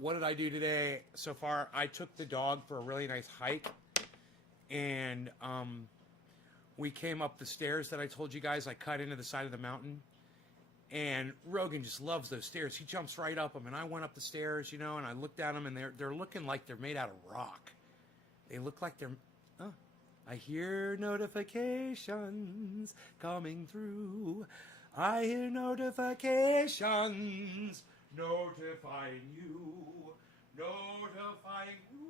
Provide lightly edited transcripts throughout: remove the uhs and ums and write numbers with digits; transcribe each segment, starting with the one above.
what did I do today so far? I took the dog for a really nice hike, and we came up the stairs that I told you guys I cut into the side of the mountain. And Rogan just loves those stairs. He jumps right up them, and I went up the stairs, you know, and I looked at them, and they're looking like they're made out of rock. They look like they're... Oh, I hear notifications coming through. I hear notifications notifying you, notifying YouTubers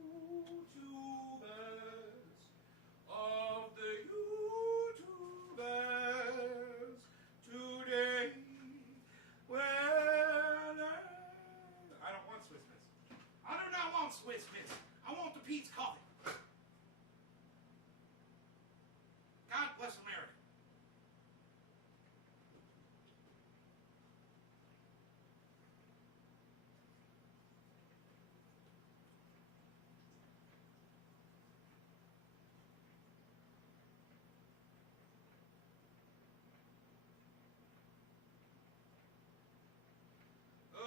of the YouTubers today. Well, I don't want Swiss Miss. I do not want Swiss Miss. I want the Pete's coffee. God bless America.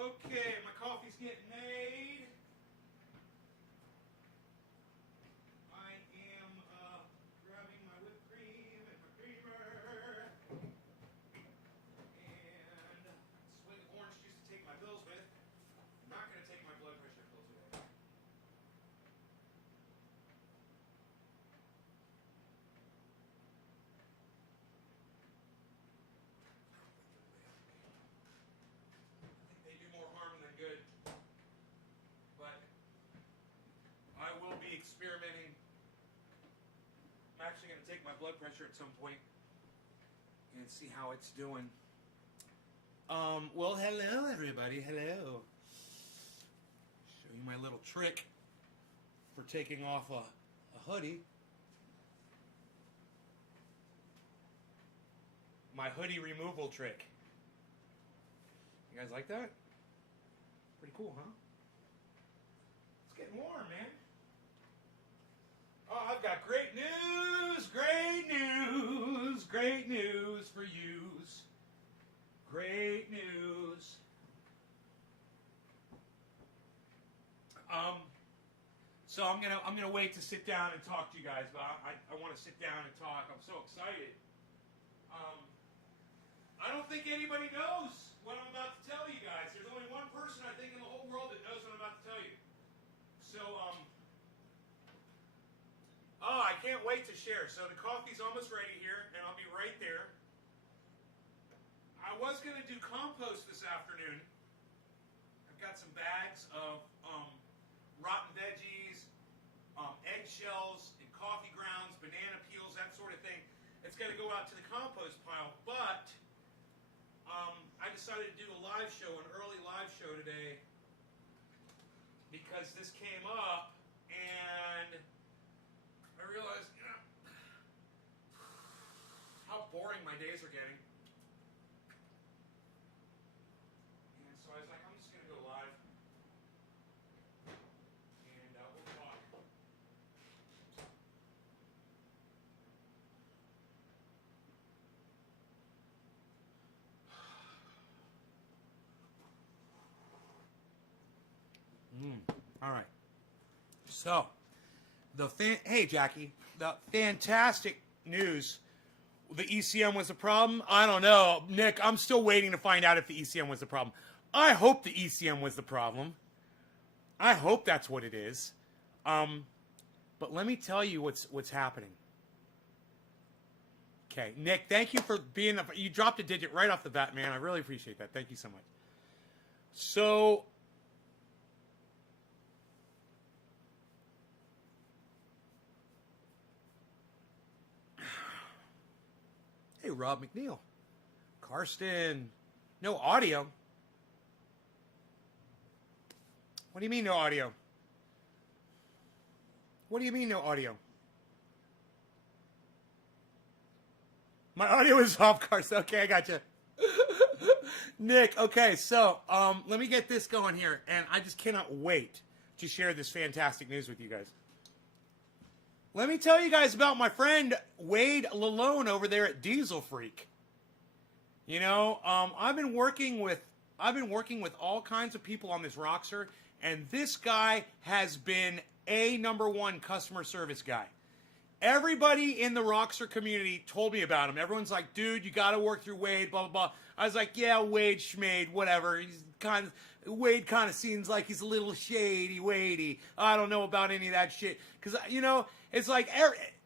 Okay, my coffee's getting made. I am grabbing my whipped cream and my creamer. And a swig of orange juice to take my pills with. I'm not going to take my blood pressure pills today. They do more harm than good, but I will be experimenting. I'm actually going to take my blood pressure at some point and see how it's doing. Well, hello everybody, hello. Show you my little trick for taking off a hoodie. My hoodie removal trick. You guys like that? Pretty cool, huh? It's getting warm, man. Oh, I've got great news, great news, great news for yous. Great news. So I'm gonna wait to sit down and talk to you guys, but I want to sit down and talk. I'm so excited. I don't think anybody knows what I'm about to tell you guys. There's only one person I think in the whole world that knows what I'm about to tell you. So, oh, I can't wait to share. So the coffee's almost ready here, and I'll be right there. I was going to do compost this afternoon. I've got some bags of rotten veggies, eggshells, and coffee grounds, banana peels, that sort of thing. It's going to go out to the compost pile, but I decided to do a live show, an early live show today, because this came up, and I realized, you know, how boring my days are getting. And so I was like, I'm just going to go live, and we'll talk. All right. So, hey Jackie, the fantastic news. The ECM was the problem? I don't know. Nick, I'm still waiting to find out if the ECM was the problem. I hope the ECM was the problem. I hope that's what it is. But let me tell you what's happening. Okay, Nick, thank you for being you dropped a digit right off the bat, man. I really appreciate that. Thank you so much. So, hey, Rob McNeil. Karsten. No audio. What do you mean no audio? What do you mean no audio? My audio is off, Karsten. Okay, I got you. Nick, okay, so let me get this going here. And I just cannot wait to share this fantastic news with you guys. Let me tell you guys about my friend Wade Lalone over there at Diesel Freak. You know, I've been working with I've been working with all kinds of people on this Roxor, and this guy has been a #1 customer service guy. Everybody in the Roxor community told me about him. Everyone's like, dude, you got to work through Wade, blah, blah, blah. I was like, yeah, Wade Schmade, whatever. Wade kind of seems like he's a little shady, Wadey. I don't know about any of that shit. Because, it's like,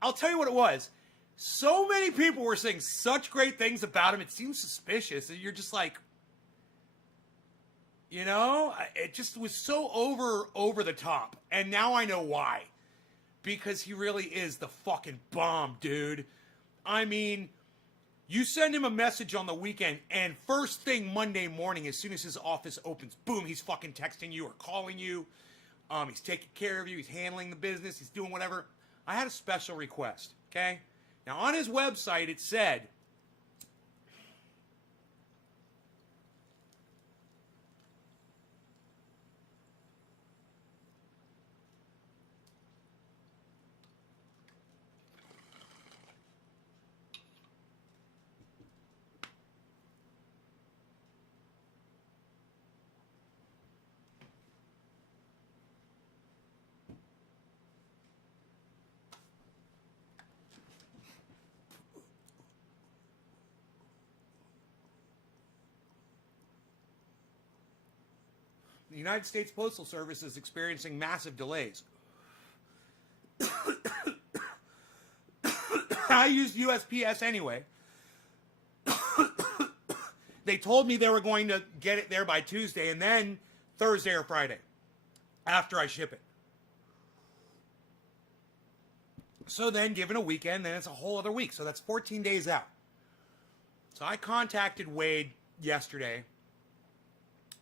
I'll tell you what it was. So many people were saying such great things about him. It seems suspicious. And you're just like, it just was so over the top. And now I know why. Because he really is the fucking bomb, dude. I mean, you send him a message on the weekend, and first thing Monday morning, as soon as his office opens, boom, he's fucking texting you or calling you. He's taking care of you. He's handling the business. He's doing whatever. I had a special request, okay? Now, on his website, it said, the United States Postal Service is experiencing massive delays. I used USPS anyway. They told me they were going to get it there by Tuesday and then Thursday or Friday after I ship it. So then, given a weekend, then it's a whole other week. So that's 14 days out. So I contacted Wade yesterday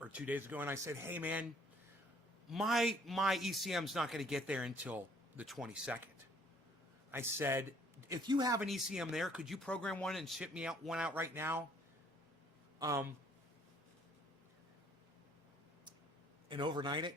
or 2 days ago, and I said, hey, man, my ECM's not going to get there until the 22nd. I said, if you have an ECM there, could you program one and ship me one out right now? And overnight it.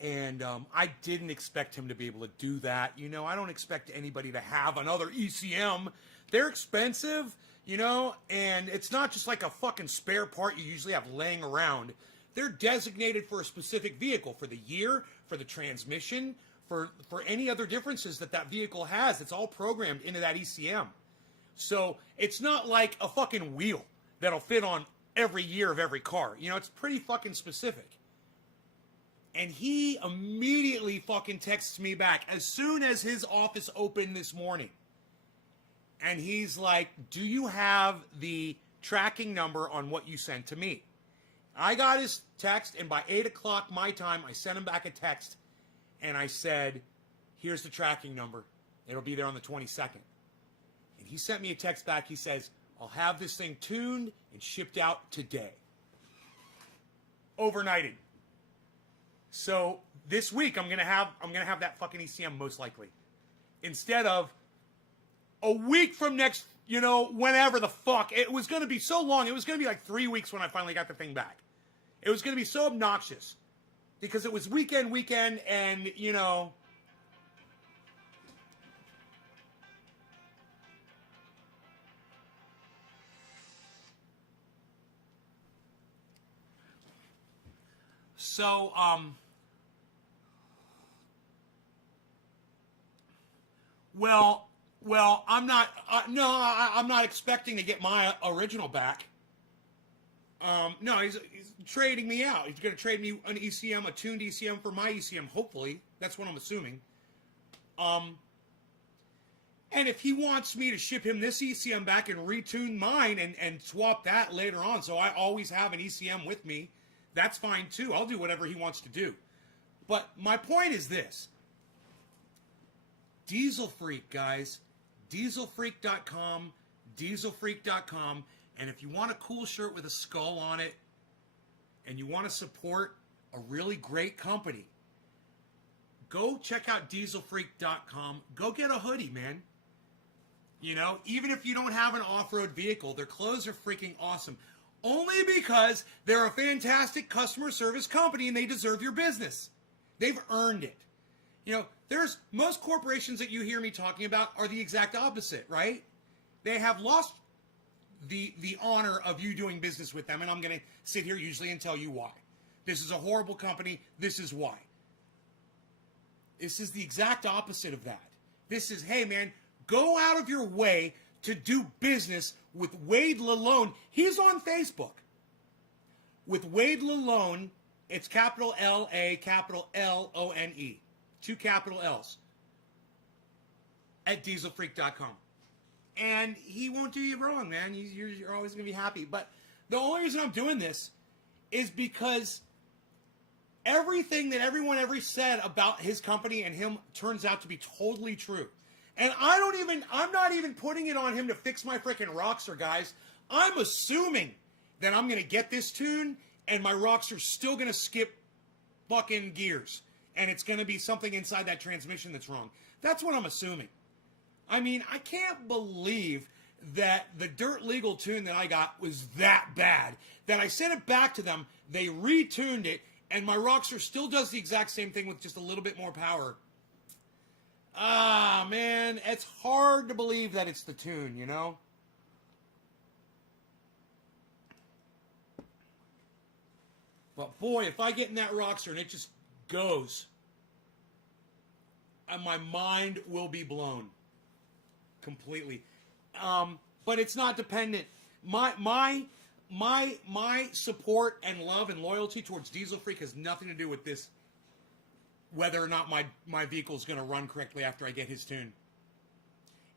And I didn't expect him to be able to do that. I don't expect anybody to have another ECM. They're expensive, and it's not just like a fucking spare part you usually have laying around. They're designated for a specific vehicle, for the year, for the transmission, for any other differences that vehicle has. It's all programmed into that ECM. So it's not like a fucking wheel that'll fit on every year of every car. It's pretty fucking specific. And he immediately fucking texts me back as soon as his office opened this morning. And he's like, do you have the tracking number on what you sent to me? I got his text, and by 8 o'clock my time, I sent him back a text, and I said, here's the tracking number. It'll be there on the 22nd. And he sent me a text back. He says, I'll have this thing tuned and shipped out today. Overnighted. So this week I'm gonna have that fucking ECM most likely. Instead of a week from next, whenever the fuck. It was gonna be so long. It was gonna be like 3 weeks when I finally got the thing back. It was gonna be so obnoxious. Because it was weekend, and So, well, I'm not, I'm not expecting to get my original back. No, he's trading me out. He's going to trade me an ECM, a tuned ECM for my ECM, hopefully. That's what I'm assuming. And if he wants me to ship him this ECM back and retune mine and swap that later on, so I always have an ECM with me, that's fine too. I'll do whatever he wants to do. But my point is this. Diesel Freak, guys. Dieselfreak.com. Dieselfreak.com. And if you want a cool shirt with a skull on it, and you want to support a really great company, go check out Dieselfreak.com. Go get a hoodie, man. Even if you don't have an off-road vehicle, their clothes are freaking awesome. Only because they're a fantastic customer service company and they deserve your business. They've earned it. There's most corporations that you hear me talking about are the exact opposite, right? They have lost the honor of you doing business with them, and I'm going to sit here usually and tell you why. This is a horrible company. This is why. This is the exact opposite of that. This is, hey, man, go out of your way to do business with Wade Lalone. He's on Facebook. With Wade Lalone, it's capital L-A, capital L-O-N-E. 2 capital L's. At dieselfreak.com. And he won't do you wrong, man. You're always going to be happy. But the only reason I'm doing this is because everything that everyone ever said about his company and him turns out to be totally true. And I'm not even putting it on him to fix my freaking Roxor, guys. I'm assuming that I'm going to get this tune and my Roxor's still going to skip fucking gears. And it's going to be something inside that transmission that's wrong. That's what I'm assuming. I mean, I can't believe that the dirt legal tune that I got was that bad. That I sent it back to them, they retuned it, and my Roxor still does the exact same thing with just a little bit more power. Ah, man, it's hard to believe that it's the tune, you know? But boy, if I get in that Roxor and it just goes, my mind will be blown completely. But it's not dependent. My support and love and loyalty towards Diesel Freak has nothing to do with this, whether or not my vehicle is going to run correctly after I get his tune.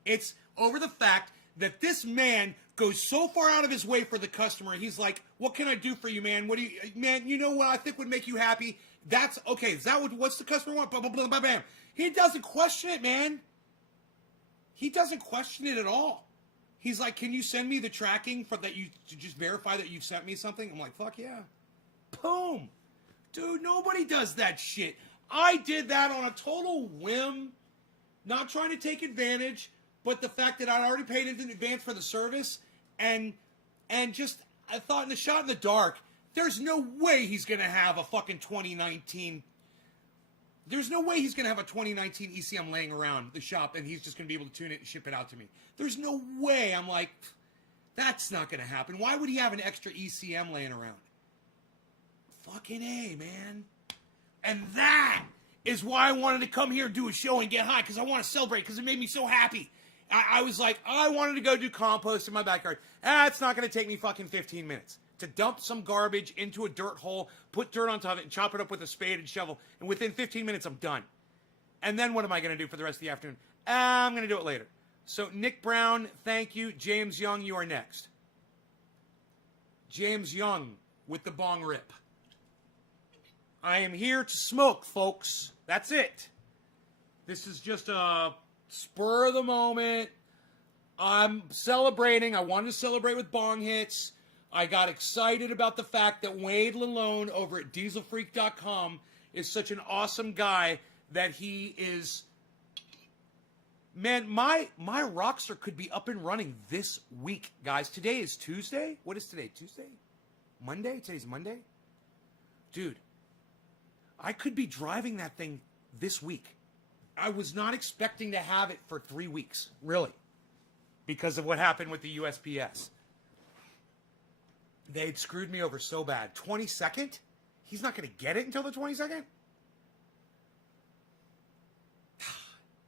It's over the fact that this man goes so far out of his way for the customer. He's like, what can I do for you, man? Man, you know what I think would make you happy? That's okay. Is that what's the customer want? Blah, blah, blah, blah, bam. He doesn't question it, man. He doesn't question it at all. He's like, can you send me the tracking to just verify that you've sent me something? I'm like, fuck yeah. Boom. Dude, nobody does that shit. I did that on a total whim, not trying to take advantage, but the fact that I'd already paid in advance for the service, and just, I thought in the shot in the dark, there's no way he's going to have a fucking 2019, there's no way he's going to have a 2019 ECM laying around the shop and he's just going to be able to tune it and ship it out to me. There's no way. I'm like, that's not going to happen. Why would he have an extra ECM laying around? Fucking A, man. And that is why I wanted to come here and do a show and get high, because I want to celebrate, because it made me so happy. I was like, I wanted to go do compost in my backyard. It's not going to take me fucking 15 minutes to dump some garbage into a dirt hole, put dirt on top of it, and chop it up with a spade and shovel. And within 15 minutes, I'm done. And then what am I going to do for the rest of the afternoon? I'm going to do it later. So Nick Brown, thank you. James Young, you are next. James Young with the bong rip. I am here to smoke, folks. That's it. This is just a spur of the moment. I'm celebrating. I wanted to celebrate with bong hits. I got excited about the fact that Wade Lalone over at dieselfreak.com is such an awesome guy that he is... Man, my Roxor could be up and running this week, guys. Today is Tuesday. What is today? Tuesday? Monday? Today's Monday? Dude, I could be driving that thing this week. I was not expecting to have it for 3 weeks, really, because of what happened with the USPS. They'd screwed me over so bad. 22nd? He's not going to get it until the 22nd?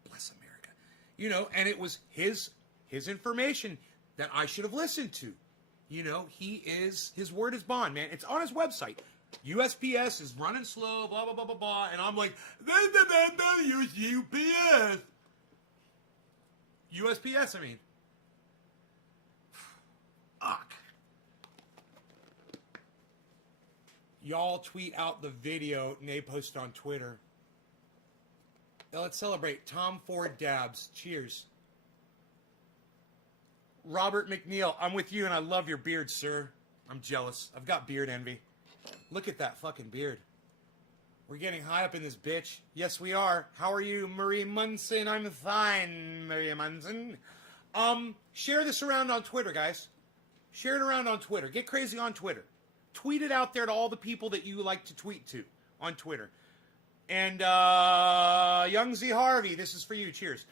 Bless America. You know, and it was his information that I should have listened to. You know, his word is bond, man. It's on his website. USPS is running slow, blah, blah, blah, blah, blah. And I'm like, UPS. USPS, I mean. Fuck. Y'all tweet out the video Nay posted on Twitter. Now let's celebrate. Tom Ford dabs. Cheers. Robert McNeil, I'm with you and I love your beard, sir. I'm jealous. I've got beard envy. Look at that fucking beard. We're getting high up in this bitch. Yes, we are. How are you, Marie Munson? I'm fine, Marie Munson. Share this around on Twitter, guys. Share it around on Twitter. Get crazy on Twitter. Tweet it out there to all the people that you like to tweet to on Twitter. And Young Z Harvey, this is for you. Cheers.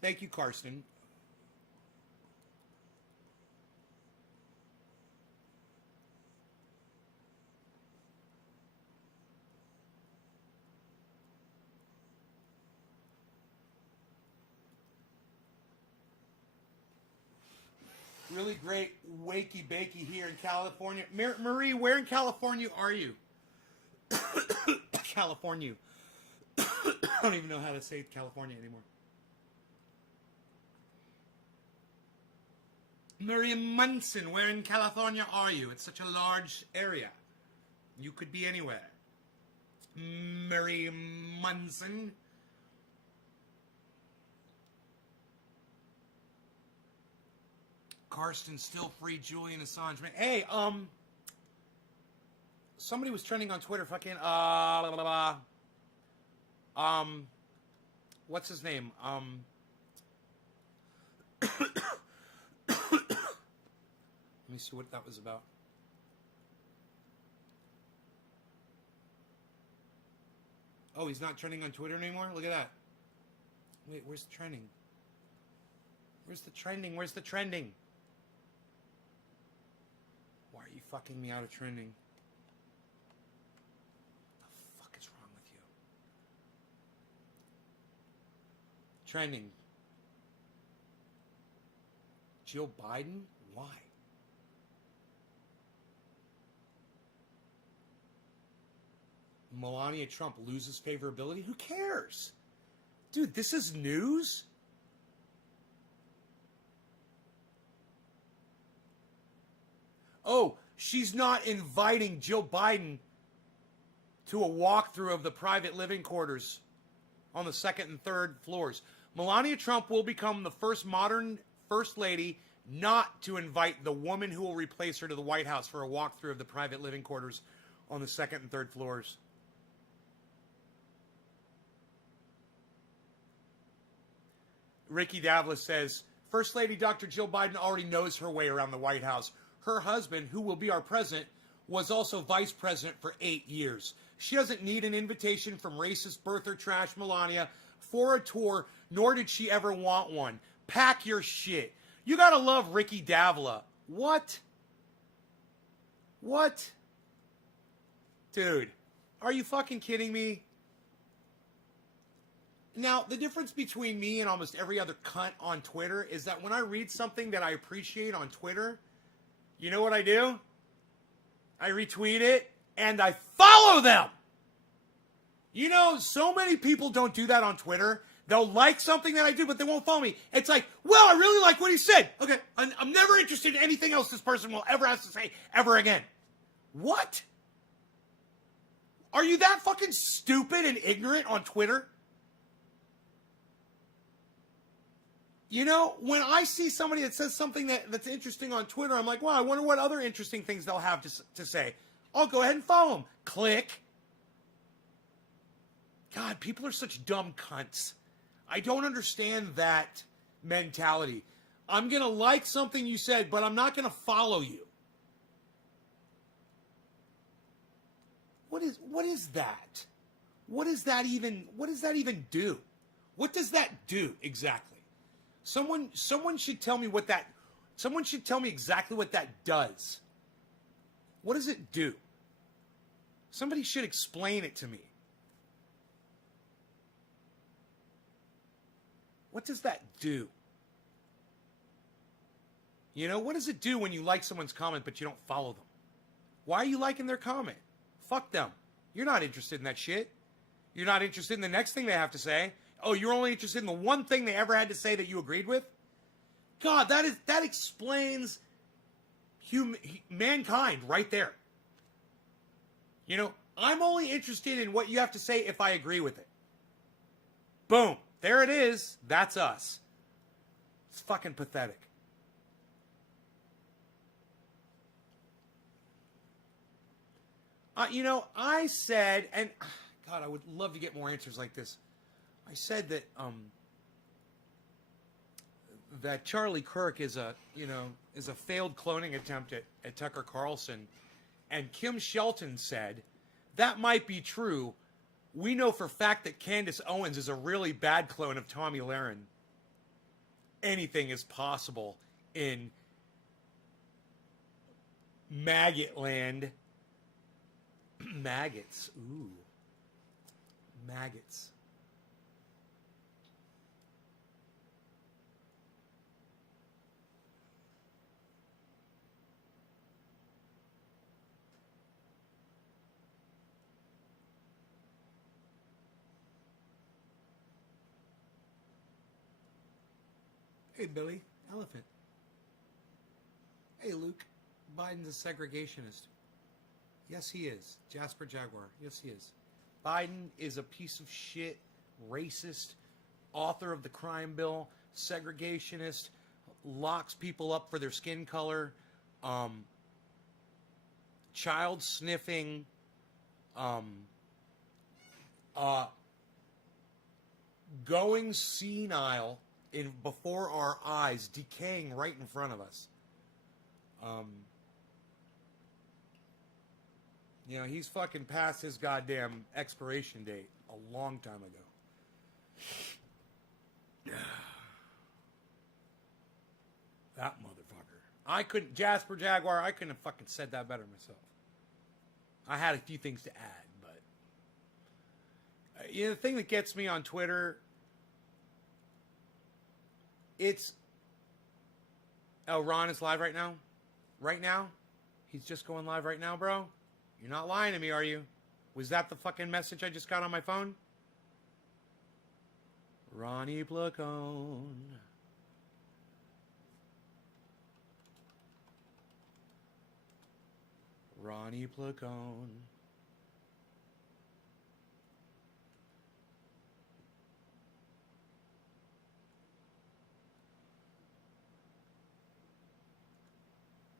Thank you, Karsten. Really great wakey bakey here in California. Marie, where in California are you? California. I don't even know how to say California anymore. Miriam Munson, where in California are you? It's such a large area. You could be anywhere. Miriam Munson. Karsten still free Julian Assange. Hey, somebody was trending on Twitter. Fucking what's his name? Let me see what that was about. Oh, he's not trending on Twitter anymore? Look at that. Wait, where's the trending? Where's the trending? Where's the trending? Why are you fucking me out of trending? What the fuck is wrong with you? Trending. Jill Biden? Why? Melania Trump loses favorability? Who cares? Dude, this is news? Oh, she's not inviting Jill Biden to a walkthrough of the private living quarters on the second and third floors. Melania Trump will become the first modern first lady not to invite the woman who will replace her to the White House for a walkthrough of the private living quarters on the second and third floors. Ricky Davlis says, First Lady Dr. Jill Biden already knows her way around the White House. Her husband, who will be our president, was also vice president for 8 years. She doesn't need an invitation from racist birther trash Melania for a tour, nor did she ever want one. Pack your shit. You gotta love Ricky Davila. What? What? Dude, are you fucking kidding me? Now, the difference between me and almost every other cunt on Twitter is that when I read something that I appreciate on Twitter, you know what I do? I retweet it and I follow them. You know, so many people don't do that on Twitter. They'll like something that I do, but they won't follow me. It's like, well, I really like what he said. Okay, I'm never interested in anything else this person will ever have to say ever again. What? Are you that fucking stupid and ignorant on Twitter? You know, when I see somebody that says something that's interesting on Twitter, I'm like, wow, I wonder what other interesting things they'll have to say. I'll go ahead and follow them. Click. God, people are such dumb cunts. I don't understand that mentality. I'm going to like something you said, but I'm not going to follow you. What is that? What does that even do? What does that do exactly? Someone should tell me someone should tell me exactly what that does. What does it do? Somebody should explain it to me. What does that do? You know, what does it do when you like someone's comment but you don't follow them? Why are you liking their comment? Fuck them. You're not interested in that shit. You're not interested in the next thing they have to say. Oh, you're only interested in the one thing they ever had to say that you agreed with? God, that explains mankind right there. You know, I'm only interested in what you have to say if I agree with it. Boom. There it is. That's us. It's fucking pathetic. You know, I said, and God, I would love to get more answers like this. I said that that Charlie Kirk is a failed cloning attempt at Tucker Carlson, and Kim Shelton said that might be true. We know for a fact that Candace Owens is a really bad clone of Tommy Lahren. anything is possible in maggot land. Maggots. Ooh. Maggots. Hey, Billy. Elephant. Hey, Luke. Biden's a segregationist. Yes, he is. Jasper Jaguar. Yes, he is. Biden is a piece of shit, racist, author of the crime bill, segregationist, locks people up for their skin color, child sniffing, going senile before our eyes, decaying right in front of us. You know, he's fucking past his goddamn expiration date a long time ago. That motherfucker. Jasper Jaguar, I couldn't have fucking said that better myself. I had a few things to add, but you know, the thing that gets me on Twitter, Ron is live right now? Right now? He's just going live right now, bro? You're not lying to me, are you? Was that the fucking message I just got on my phone? Ronnie Placone. Ronnie Placone.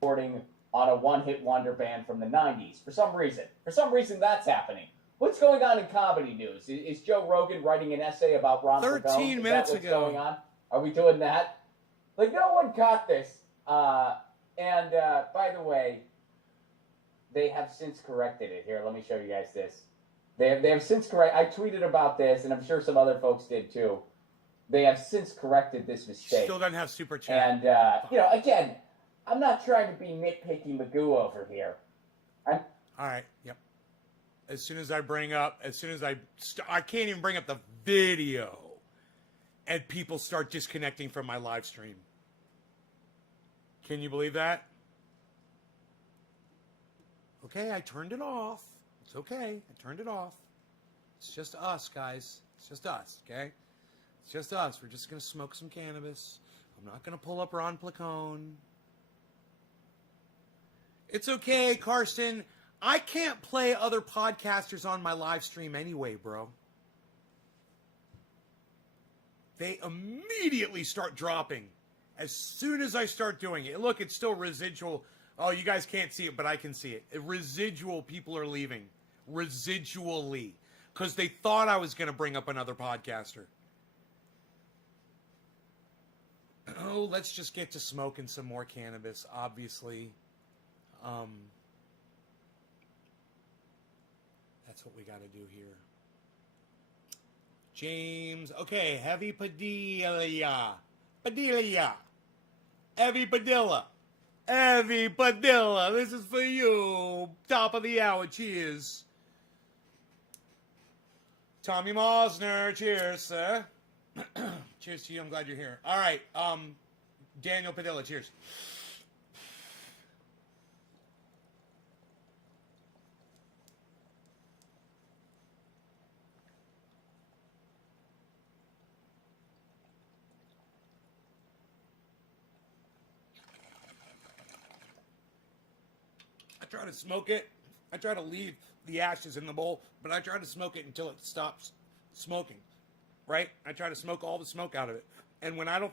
Recording on a one-hit wonder band from the 90s. For some reason that's happening. What's going on in comedy news? Is Joe Rogan writing an essay about Ron 13 Placone? minutes Is that what's ago. going on? Are we doing that? Like, no one caught this. And by the way, they have since corrected it. Here, let me show you guys this. They have since corrected. I tweeted about this, and I'm sure some other folks did too. They have since corrected this mistake. Still doesn't have super chat. And, you know, again, I'm not trying to be nitpicky Magoo over here. All right, yep. As soon as I can't even bring up the video, and people start disconnecting from my live stream. Can you believe that? Okay, I turned it off. It's okay, I turned it off. It's just us, guys. It's just us, okay? It's just us. We're just going to smoke some cannabis. I'm not going to pull up Ron Placone. It's okay, Karsten. I can't play other podcasters on my live stream anyway, bro. They immediately start dropping as soon as I start doing it. Look, it's still residual. Oh, you guys can't see it, but I can see it. Residual people are leaving. Residually. Because they thought I was going to bring up another podcaster. Oh, let's just get to smoking some more cannabis, obviously. That's what we got to do here. James, okay, Heavy Padilla. Heavy Padilla. Heavy Padilla, this is for you. Top of the hour, cheers. Tommy Mosner, cheers, sir. Cheers to you, I'm glad you're here. All right, Daniel Padilla, cheers. I try to smoke it. I try to leave the ashes in the bowl, but I try to smoke it until it stops smoking, right? I try to smoke all the smoke out of it. And when I'm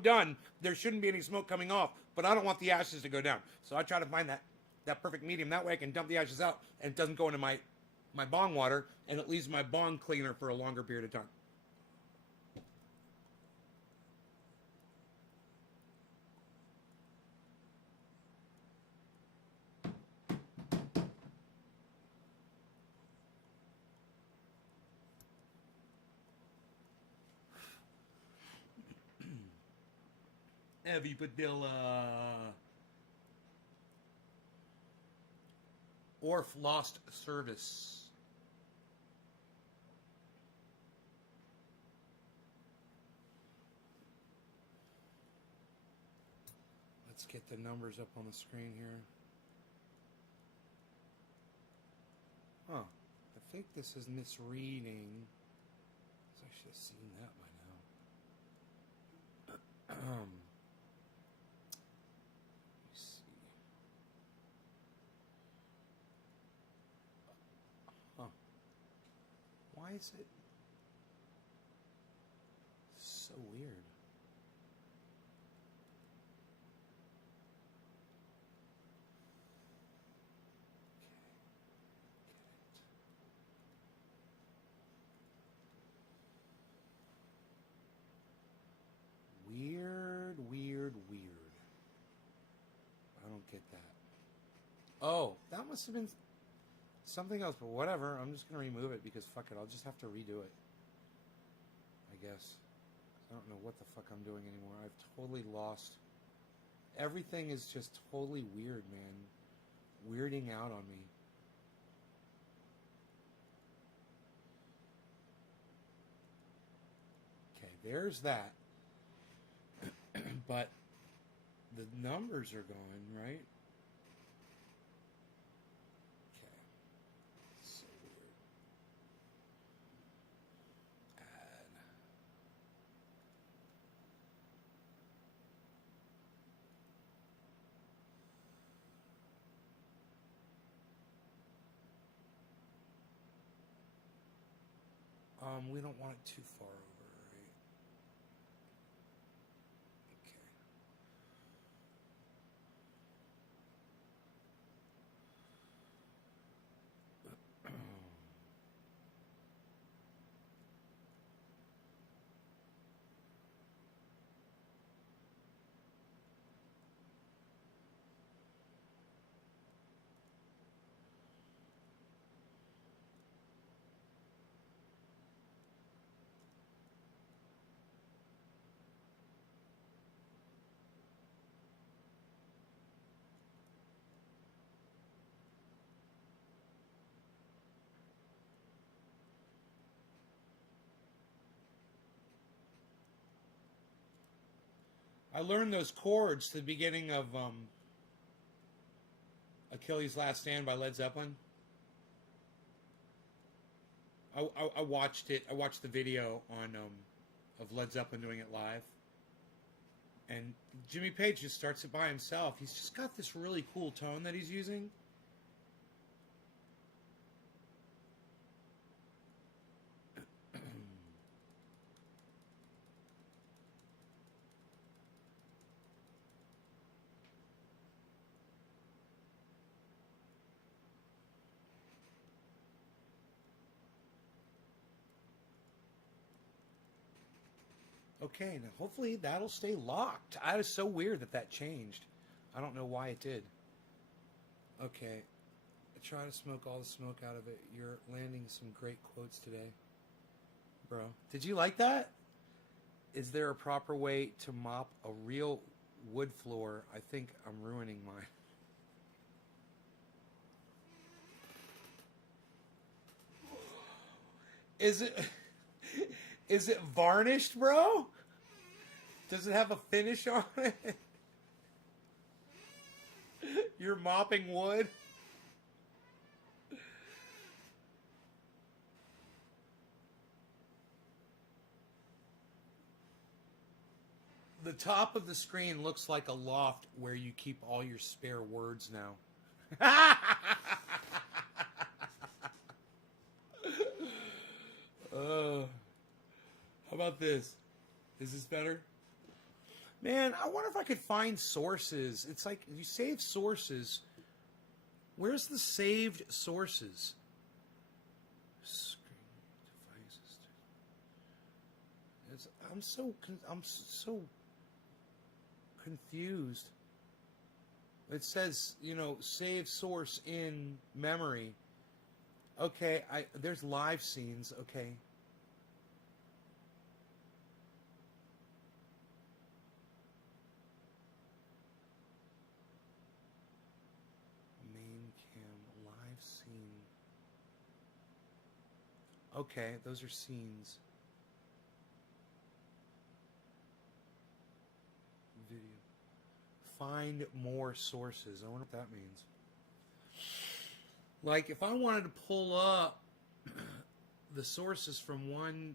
done, there shouldn't be any smoke coming off, but I don't want the ashes to go down. So I try to find that perfect medium. That way I can dump the ashes out and it doesn't go into my bong water, and it leaves my bong cleaner for a longer period of time. Heavy Padilla. Orf lost service. Let's get the numbers up on the screen here. Huh. I think this is misreading. I should have seen that by now. Let me see. Huh. Why is it so weird? Weird. I don't get that. Oh, that must have been something else, but whatever. I'm just going to remove it because fuck it. I'll just have to redo it. I guess. I don't know what the fuck I'm doing anymore. I've totally lost. Everything is just totally weird, man. Weirding out on me. Okay, there's that. But the numbers are going, right? Okay. So weird. Add. We don't want it too far over, right? Okay. I learned those chords to the beginning of Achilles' Last Stand by Led Zeppelin. I watched it. I watched the video on of Led Zeppelin doing it live, and Jimmy Page just starts it by himself. He's just got this really cool tone that he's using. Okay, now hopefully that'll stay locked. That is so weird that changed. I don't know why it did. Okay. I try to smoke all the smoke out of it. You're landing some great quotes today. Bro, did you like that? Is there a proper way to mop a real wood floor? I think I'm ruining mine. Is it varnished, bro? Does it have a finish on it? You're mopping wood? The top of the screen looks like a loft where you keep all your spare words now. How about this? Is this better? Man, I wonder if I could find sources. It's like you save sources. Where's the saved sources? I'm so confused. It says, save source in memory. Okay, there's live scenes. Okay. Okay, those are scenes. Video. Find more sources. I wonder what that means. Like, if I wanted to pull up the sources from one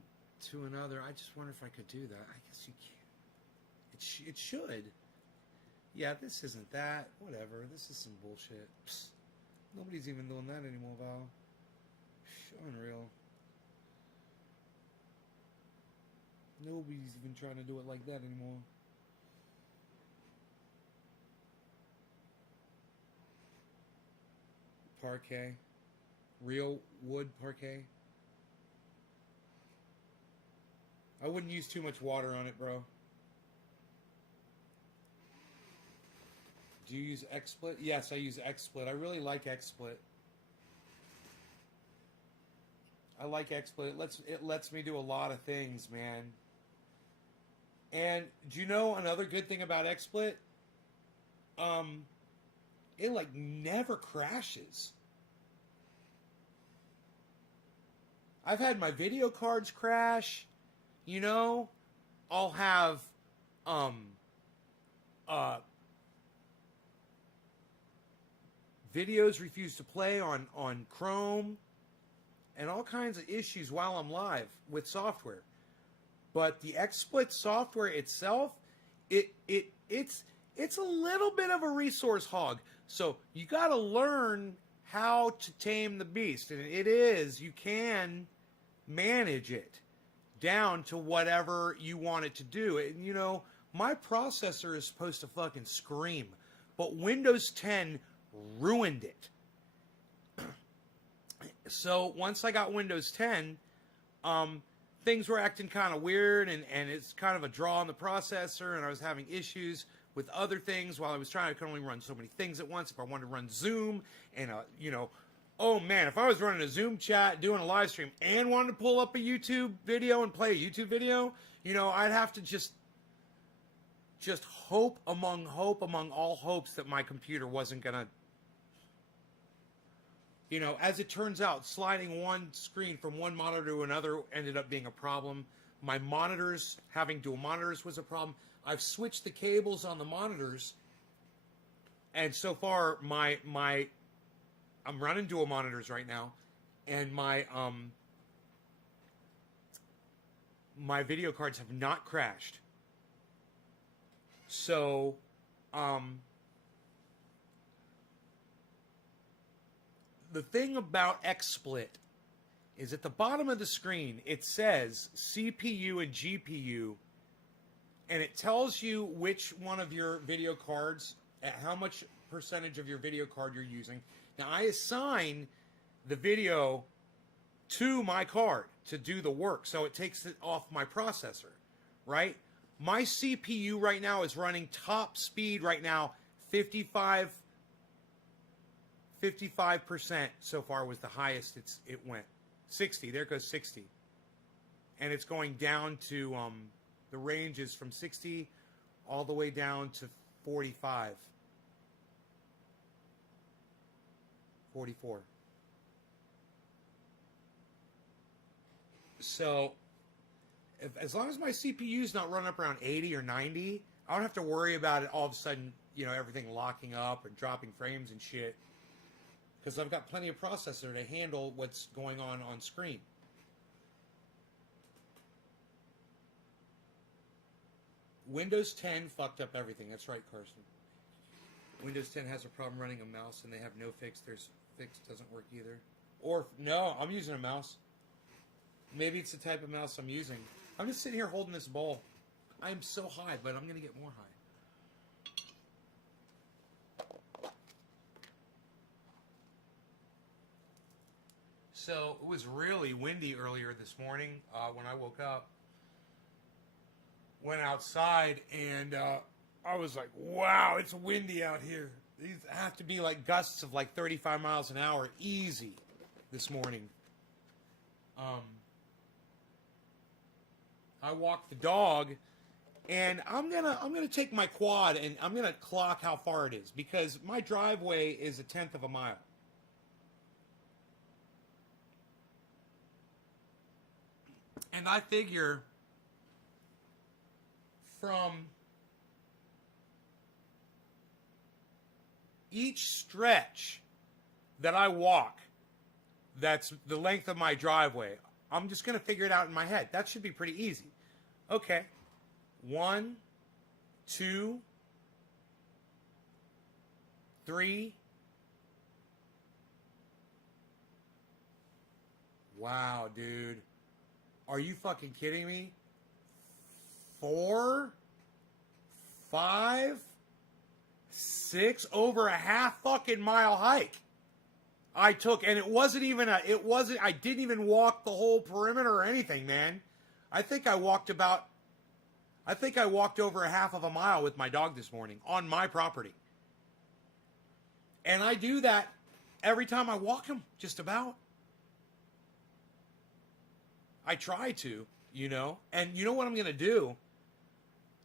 to another, I just wonder if I could do that. I guess you can't. It should. Yeah, this isn't that. Whatever. This is some bullshit. Psst. Nobody's even doing that anymore, Val. Unreal. Nobody's even trying to do it like that anymore. Parquet. Real wood parquet. I wouldn't use too much water on it, bro. Do you use XSplit? Yes, I use XSplit. I really like XSplit. I like XSplit. It lets me do a lot of things, man. And do you know another good thing about XSplit? It like never crashes. I've had my video cards crash. You know, I'll have videos refuse to play on Chrome, and all kinds of issues while I'm live with software. But the XSplit software itself, it's a little bit of a resource hog. So you got to learn how to tame the beast, and you can manage it down to whatever you want it to do. And you know, my processor is supposed to fucking scream, but Windows 10 ruined it. So once I got Windows 10, things were acting kind of weird, and it's kind of a draw on the processor, and I was having issues with other things while I was trying. I could only run so many things at once. If I wanted to run Zoom and, you know, oh man, if I was running a Zoom chat, doing a live stream, and wanted to pull up a YouTube video and play a YouTube video, you know, I'd have to just hope among all hopes that my computer wasn't going to, you know, as it turns out, sliding one screen from one monitor to another ended up being a problem. My monitors, having dual monitors was a problem. I've switched the cables on the monitors, and so far I'm running dual monitors right now, and my video cards have not crashed. So, the thing about XSplit is at the bottom of the screen, it says CPU and GPU, and it tells you which one of your video cards, how much percentage of your video card you're using. Now, I assign the video to my card to do the work, so it takes it off my processor, right? My CPU right now is running top speed right now, 55% so far was the highest it went. 60, there goes 60. And it's going down to, the range is from 60 all the way down to 45. 44. So, as long as my CPU's not running up around 80 or 90, I don't have to worry about it all of a sudden, you know, everything locking up and dropping frames and shit. Because I've got plenty of processor to handle what's going on screen. Windows 10 fucked up everything. That's right, Carson. Windows 10 has a problem running a mouse, and they have no fix. Their fix doesn't work either. Or, no, I'm using a mouse. Maybe it's the type of mouse I'm using. I'm just sitting here holding this bowl. I'm so high, but I'm going to get more high. So, it was really windy earlier this morning when I woke up. Went outside, and I was like, wow, it's windy out here. These have to be like gusts of like 35 miles an hour, easy, this morning. I walked the dog, and I'm gonna take my quad, and I'm gonna clock how far it is, because my driveway is 1/10 of a mile. And I figure from each stretch that I walk, that's the length of my driveway, I'm just going to figure it out in my head. That should be pretty easy. Okay. 1, 2, 3. Wow, dude. Are you fucking kidding me? 4, 5, 6, over a half fucking mile hike. I took, and I didn't even walk the whole perimeter or anything, man. I think I walked over a half of a mile with my dog this morning on my property. And I do that every time I walk him, just about. I try to, you know. And you know what I'm going to do?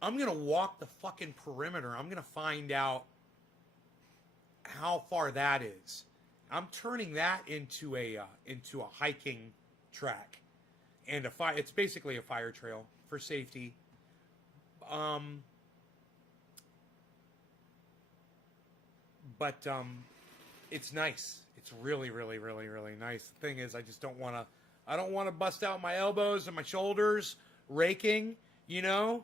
I'm going to walk the fucking perimeter. I'm going to find out how far that is. I'm turning that into a hiking track and it's basically a fire trail for safety. But it's nice. It's really, really, really, really nice. The thing is, I don't want to bust out my elbows and my shoulders raking, you know?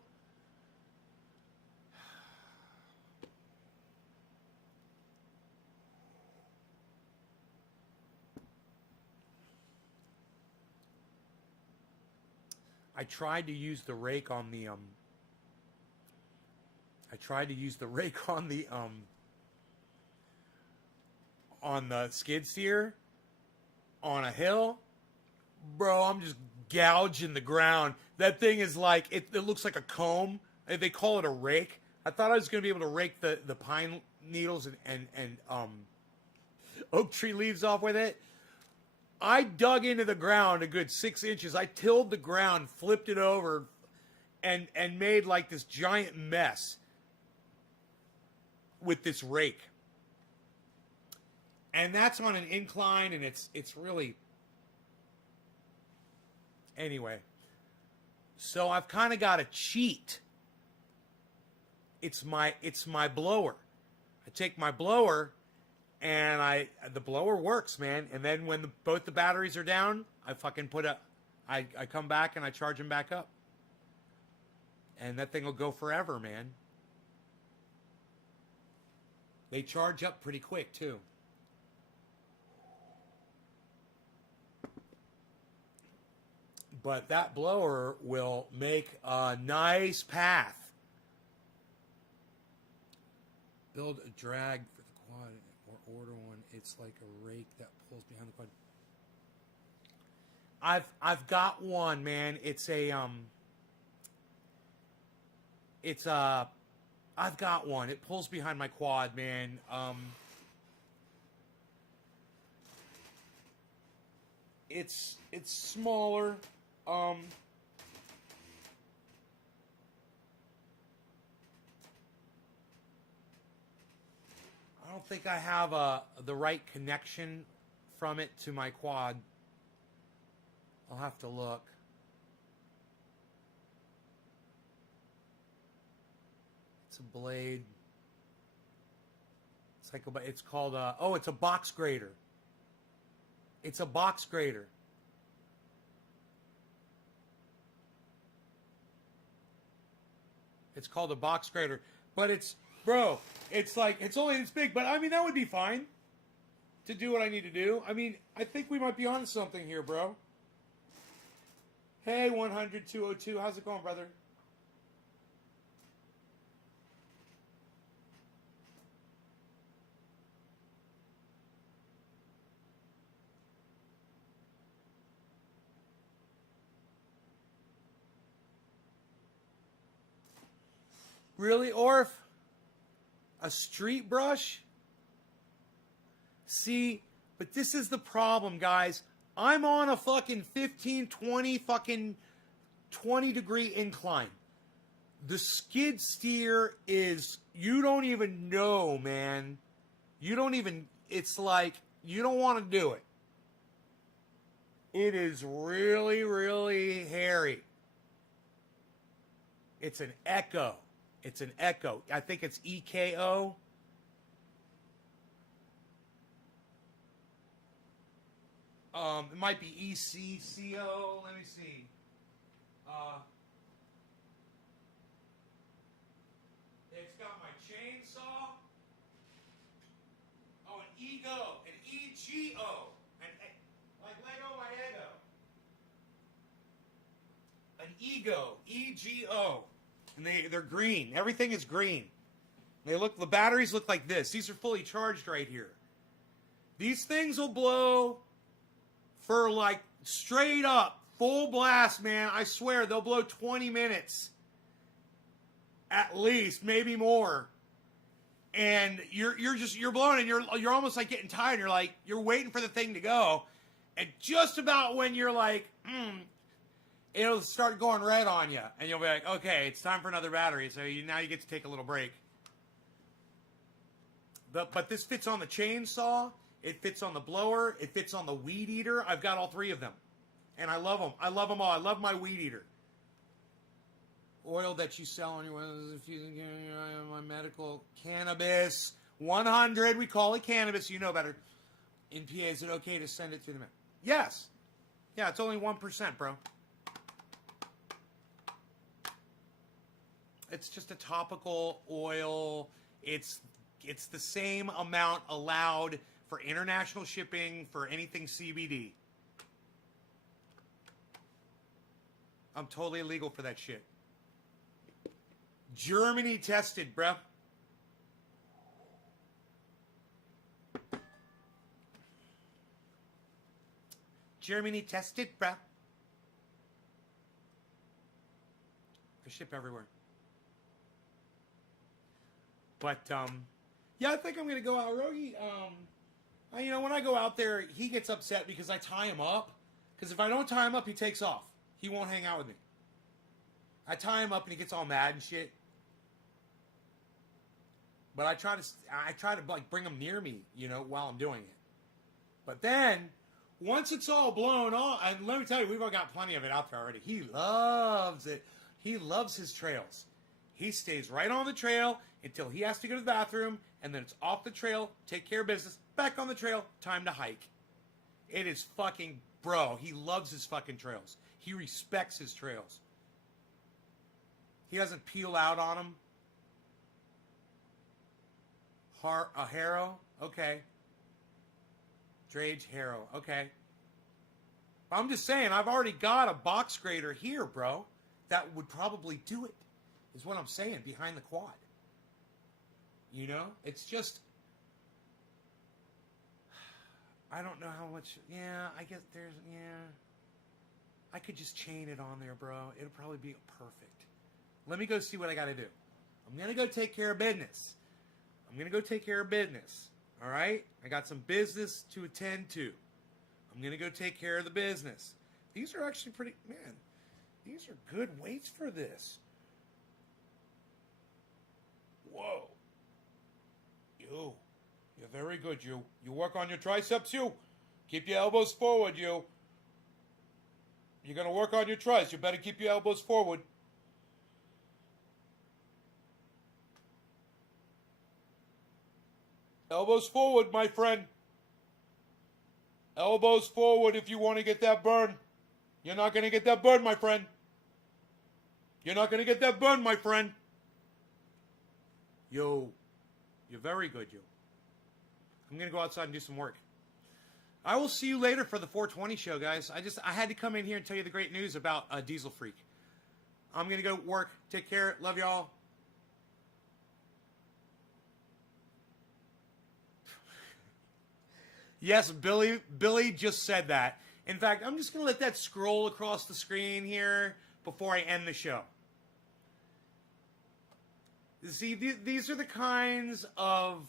I tried to use the rake on the on the skid steer on a hill. Bro, I'm just gouging the ground. That thing is like, it looks like a comb. They call it a rake. I thought I was going to be able to rake the pine needles and oak tree leaves off with it. I dug into the ground a good 6 inches. I tilled the ground, flipped it over, and made like this giant mess with this rake. And that's on an incline, and it's really... Anyway, so I've kind of got to cheat. It's my blower. I take my blower, and the blower works, man. And then when both the batteries are down, I fucking I come back and I charge them back up. And that thing will go forever, man. They charge up pretty quick, too. But that blower will make a nice path. Build a drag for the quad or order one. It's like a rake that pulls behind the quad. I've got one, man. I've got one. It pulls behind my quad, man. It's smaller. I don't think I have the right connection from it to my quad. I'll have to look. It's a blade. It's called it's a box grader. It's a box grader. It's called a box grader. But it's only this big. But, I mean, that would be fine to do what I need to do. I mean, I think we might be on something here, bro. Hey, 100-202. How's it going, brother? Really, Orf? A street brush? See, but this is the problem, guys. I'm on a fucking 15, 20 fucking 20-degree incline. The skid steer is, you don't even know, man. It's like, you don't want to do it. It is really, really hairy. It's an Echo. It's an Echo. I think it's EKO. It might be ECCO. Let me see. It's got my chainsaw. Oh, an Ego. An EGO. Like Lego my Ego. An Ego. EGO. And they're green. Everything is green. The batteries look like this. These are fully charged right here. These things will blow for like straight up full blast, man. I swear they'll blow 20 minutes at least, maybe more. And you're blowing, and you're almost like getting tired. You're waiting for the thing to go, and just about when you're like, it'll start going red on you, and you'll be like, okay, it's time for another battery. So now you get to take a little break. But this fits on the chainsaw. It fits on the blower. It fits on the weed eater. I've got all three of them. And I love them. I love them all. I love my weed eater. Oil that you sell on your my medical cannabis. 100. We call it cannabis. You know better. In PA, is it okay to send it to them? Yes. Yeah, it's only 1%, bro. It's just a topical oil. It's the same amount allowed for international shipping for anything CBD. I'm totally illegal for that shit. Germany tested, bruh. Germany tested, bruh. They ship everywhere. But, yeah, I think I'm going to go out. Rogi, when I go out there, he gets upset because I tie him up. Because if I don't tie him up, he takes off. He won't hang out with me. I tie him up and he gets all mad and shit. But I try to like bring him near me, while I'm doing it. But then, once it's all blown off, and let me tell you, we've all got plenty of it out there already. He loves it. He loves his trails. He stays right on the trail until he has to go to the bathroom, and then it's off the trail, take care of business, back on the trail, time to hike. It is fucking, bro, he loves his fucking trails. He respects his trails. He doesn't peel out on them. A harrow? Okay. Drage harrow. Okay. I'm just saying, I've already got a box grader here, bro, that would probably do it, is what I'm saying, behind the quad. It's just, I don't know how much, I guess I could just chain it on there, bro. It'll probably be perfect. Let me go see what I got to do. I'm going to go take care of business. All right? I got some business to attend to. I'm going to go take care of the business. These are actually pretty, man, these are good weights for this. Whoa. You. You're very good, you. You work on your triceps, you. Keep your elbows forward, you. You're going to work on your triceps. You better keep your elbows forward. Elbows forward, my friend. Elbows forward if you want to get that burn. You're not going to get that burn, my friend. You're not going to get that burn, my friend. Yo, you're very good, yo. I'm going to go outside and do some work. I will see you later for the 420 show, guys. I had to come in here and tell you the great news about Diesel Freak. I'm going to go work. Take care. Love y'all. Yes, Billy just said that. In fact, I'm just going to let that scroll across the screen here before I end the show. See, these are the kinds of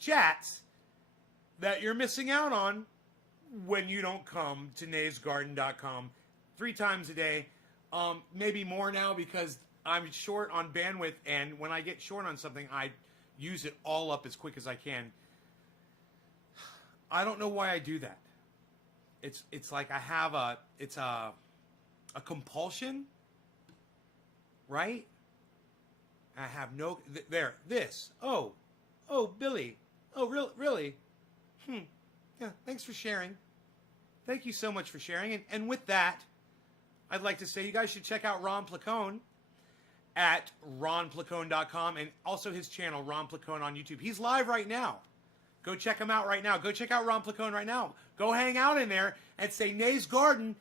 chats that you're missing out on when you don't come to naysgarden.com 3 times a day. Maybe more now because I'm short on bandwidth, and when I get short on something, I use it all up as quick as I can. I don't know why I do that. it's like I have a compulsion, right? I have no this. Oh, Billy. Oh, really? Yeah. Thanks for sharing. Thank you so much for sharing. And with that, I'd like to say you guys should check out Ron Placone at ronplacone.com and also his channel, Ron Placone on YouTube. He's live right now. Go check him out right now. Go check out Ron Placone right now. Go hang out in there and say Nay's Garden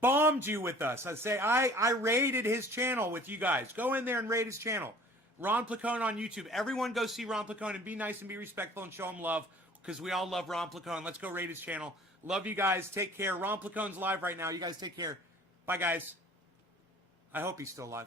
bombed you with us. I say I raided his channel with you guys. Go in there and raid his channel. Ron Placone on YouTube. Everyone go see Ron Placone and be nice and be respectful and show him love because we all love Ron Placone. Let's go raid his channel. Love you guys. Take care. Ron Placone's live right now. You guys take care. Bye, guys. I hope he's still alive.